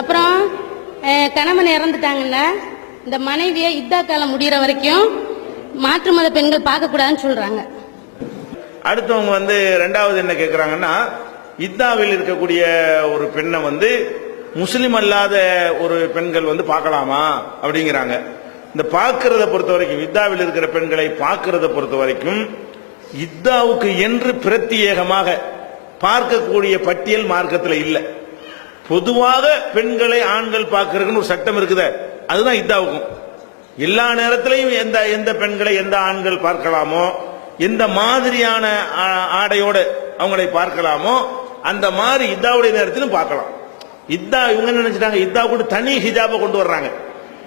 அப்புறம் கணவன் இறந்துட்டாங்கன்னா இந்த மனைவியை இத்தா காலம் முடிகிற வரைக்கும் மாற்று மத பெண்கள் பார்க்கக்கூடாதுன்னு சொல்றாங்க. அடுத்தவங்க வந்து ரெண்டாவது என்ன கேட்குறாங்கன்னா இத்தாவில் இருக்கக்கூடிய ஒரு பெண்ணை வந்து முஸ்லிம் அல்லாத ஒரு பெண்கள் வந்து பார்க்கலாமா அப்படிங்கிறாங்க. இந்த பார்க்கறத பொறுத்த வரைக்கும் இத்தாவில் இருக்கிற பெண்களை பார்க்கறத பொறுத்த வரைக்கும் இத்தாவுக்கு என்று பிரத்யேகமாக பார்க்கக்கூடிய பட்டியல் மார்க்கத்தில் இல்லை. பொதுவாக பெண்களை ஆண்கள் பார்க்கறதுன்னு ஒரு சட்டம் இருக்குது. அதுதான் இதாகும் எல்லா நேரத்திலையும் எந்த எந்த பெண்களை எந்த ஆண்கள் பார்க்கலாமோ எந்த மாதிரியான ஆ- அவங்களை பார்க்கலாமோ அந்த மாதிரி இதாவுடைய நேரத்திலும் பார்க்கலாம். இத்தா இவங்க நினைச்சிட்டாங்க? இத்தா கூட தனி ஹிஜாபை கொண்டு வர்றாங்க.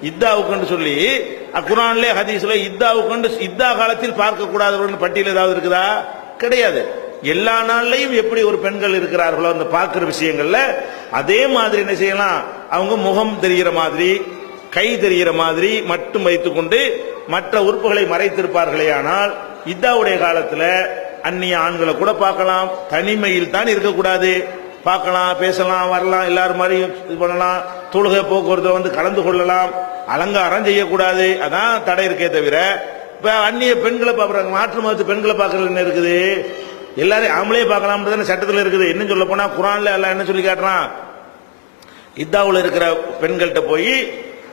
இத்தாவுக்குன்னு சொல்லி அஹ், ஹதீஸ்ல இத்தாவுக்கு இத்தா காலத்தில் பார்க்கக்கூடாதவர்கள் பட்டியல் ஏதாவது இருக்குதா? கிடையாது. எல்லா நாள்லையும் எப்படி ஒரு பெண்கள் இருக்கிறார்களோ அந்த பார்க்குற விஷயங்கள்ல அதே மாதிரி என்ன செய்யலாம்? அவங்க முகம் தெரிகிற மாதிரி கை தெரிகிற மாதிரி மட்டும் வைத்துக்கொண்டு மற்ற உறுப்புகளை மறைத்திருப்பார்களே ஆனால் இதாவுடைய காலத்துல அந்நிய ஆண்களை கூட பார்க்கலாம். தனிமையில் தான் இருக்கக்கூடாது. பார்க்கலாம் பேசலாம் வரலாம் எல்லாரும் மாதிரி இது பண்ணலாம். தொழுகை போக்குவரத்தை வந்து கலந்து கொள்ளலாம். அலங்காரம் செய்யக்கூடாது. அதான் தடை இருக்கே தவிர இப்ப அந்நிய பெண்களை பார்க்குறாங்க. மாற்று மதத்து பெண்களை பார்க்கறது என்ன இருக்குது? எல்லாரையும் ஆம்பளே பார்க்கலாம் சட்டத்தில் இருக்குது. என்ன சொல்ல போனா குரான்ல எல்லாம் என்ன சொல்லி காட்டுறான்? இத்தாவில் இருக்கிற பெண்கள்கிட்ட போய்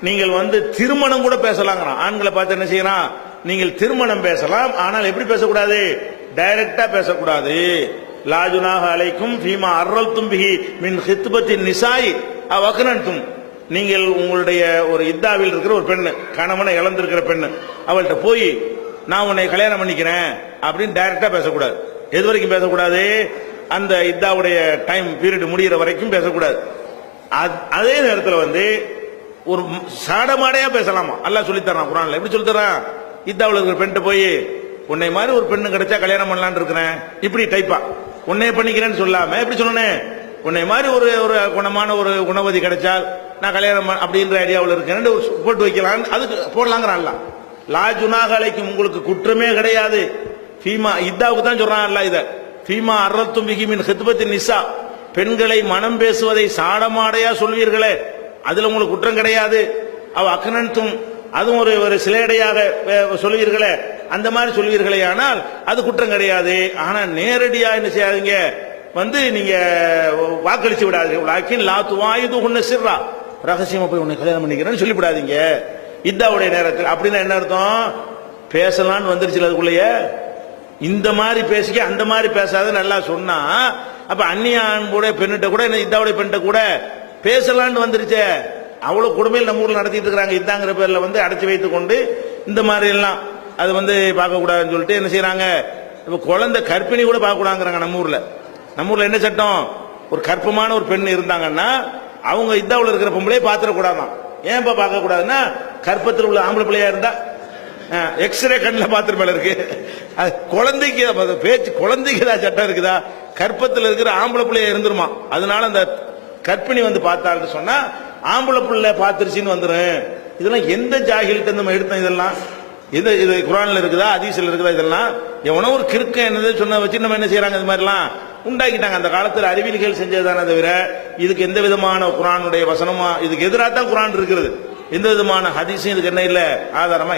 நீங்கள் வந்து திருமணம் கூட பேசலாங்கிறான். ஆண்களை பார்த்து என்ன செய்யறான்? நீங்கள் திருமணம் பேசலாம் ஆனால் எப்படி பேசக்கூடாது? டைரக்டா பேசக்கூடாது. லாஜுனாக அழைக்கும் ஃபீமா அர்ரல் தும்பிகி மின் ஹித்பத்தின் நிசாய். அவக்கனத்தும் நீங்கள் உங்களுடைய ஒரு இத்தாவில் இருக்கிற ஒரு பெண்ணு கணவனை இழந்திருக்கிற பெண்ணு அவள்கிட்ட போய் நான் உன்னை கல்யாணம் பண்ணிக்கிறேன் அப்படின்னு டைரக்டா பேசக்கூடாது. எது வரைக்கும் பேசக்கூடாது. அந்த இத்தாவுடைய டைம் பீரியட் முடியிற வரைக்கும் பேசக்கூடாது. அதே நேரத்தில் வந்து ஒரு சாடமாடையா பேசலாமா? எல்லாம் சொல்லித்தரான் குரான்ல. எப்படி சொல்லித்தரான்? இத்தாவில் இருக்கிற பெண்கிட்ட போய் உன்னை மாதிரி ஒரு பெண்ணு கிடைச்சா கல்யாணம் பண்ணலான்னு இருக்கிறேன். இப்படி டைப்பா உன்னைய பண்ணிக்கிறேன்னு சொல்லாம எப்படி சொன்னேன்? உன்னை மாதிரி ஒரு ஒரு குணமான ஒரு குணவதி கிடைச்சால் நான் கல்யாணம் பண்ண- அப்படின்ற ஐடியாவில் இருக்கேன். போட்டு வைக்கலாம் அதுக்கு போடலாங்கிறான் அல்லாஹ். லா ஜுனாக உங்களுக்கு குற்றமே கிடையாது. ஃபீமா இத்தாவுக்கு தான் சொல்றான் அல்ல இத. ஃபீமா அறத்தும் பிகி மின் ஹித்பத்தின் நிசா. பெண்களை மனம் பேசுவதை சாடமாடையா சொல்வீர்களே. அதுல உங்களுக்கு குற்றம் கிடையாது. அவ அக்கனன்தும் அதுவும் ஒரு ஒரு சிலையடையாக சொல்வீர்களே. அந்த மாதிரி சொல்வீர்களே ஆனால் அது குற்றம் கிடையாது. ஆனால் நேரடியா என்ன செய்யாதீங்க. வந்து நீங்க வாக்களிச்சு விடாதீங்க. லாக்கின் லாத்து வாயுது உன்ன சிர்ரா. ரகசியமா போய் உன்னை கல்யாணம் பண்ணிக்கிறேன்னு சொல்லிவிடாதீங்க. இதாவுடைய நேரத்தில். அப்படின்னா என்ன அர்த்தம்? பேசலான்னு வந்துருச்சு அதுக்குள்ளேயே. இந்த மாதிரி பேசிக்க அந்த மாதிரி பேசாத நல்லா சொன்னா அப்ப அந்நிய கூட பெண்ணிட்ட கூட என்ன இதாவுடைய பெண்ணிட்ட கூட பேசலான்னு வந்துருச்சே. அவ்வளவு கொடுமையில் நம்ம ஊர்ல நடத்திட்டு இருக்கிறாங்க. இதாங்கிற பேர்ல வந்து அடைச்சி வைத்துக் கொண்டு இந்த மாதிரி எல்லாம் அது வந்து பார்க்கக்கூடாதுன்னு சொல்லிட்டு என்ன செய்யறாங்க இப்ப குழந்தை கர்ப்பிணி கூட பார்க்கக்கூடாங்கிறாங்க நம்ம ஊர்ல. நம்ம ஊர்ல என்ன சட்டம்? ஒரு கற்பமான ஒரு பெண் இருந்தாங்கன்னா அவங்க இதாவுல இருக்கிற பொம்பளையே பாத்திரக்கூடாதான் ஏன்பா பார்க்க கூடாதுன்னா கற்பத்தில் உள்ள ஆம்பளை பிள்ளையா இருந்தா எக்ஸ்ரே கண்ணில் பாத்திரம் மேல இருக்கு. அது குழந்தைக்கு பேச்சு குழந்தைக்கு ஏதாவது சட்டம் இருக்குதா? கற்பத்தில் இருக்கிற ஆம்பளை பிள்ளைய இருந்துருமா? அதனால அந்த கற்பிணி வந்து பார்த்தாருன்னு சொன்னா ஆம்பளை பிள்ளை பார்த்துருச்சுன்னு வந்துடும் இதெல்லாம் எந்த ஜாகில்கிட்ட நம்ம எடுத்தோம் இதெல்லாம்? இது இது குரானில் இருக்குதா? அதீசில் இருக்குதா இதெல்லாம்? எவனோ ஒரு கிறுக்க என்னது சொன்ன வச்சு நம்ம என்ன செய்யறாங்க இது மாதிரிலாம்? உண்டாக்கிட்டாங்க. அந்த காலத்தில் அறிவியல்கள் செஞ்சதுதானே தவிர இதுக்கு எந்த விதமான குரானுடைய வசனமா இதுக்கு எதிராக தான் குரான் இருக்கிறது. எந்த விதமான ஹதீஸும் இதுக்கு என்ன இல்லை? ஆதாரமா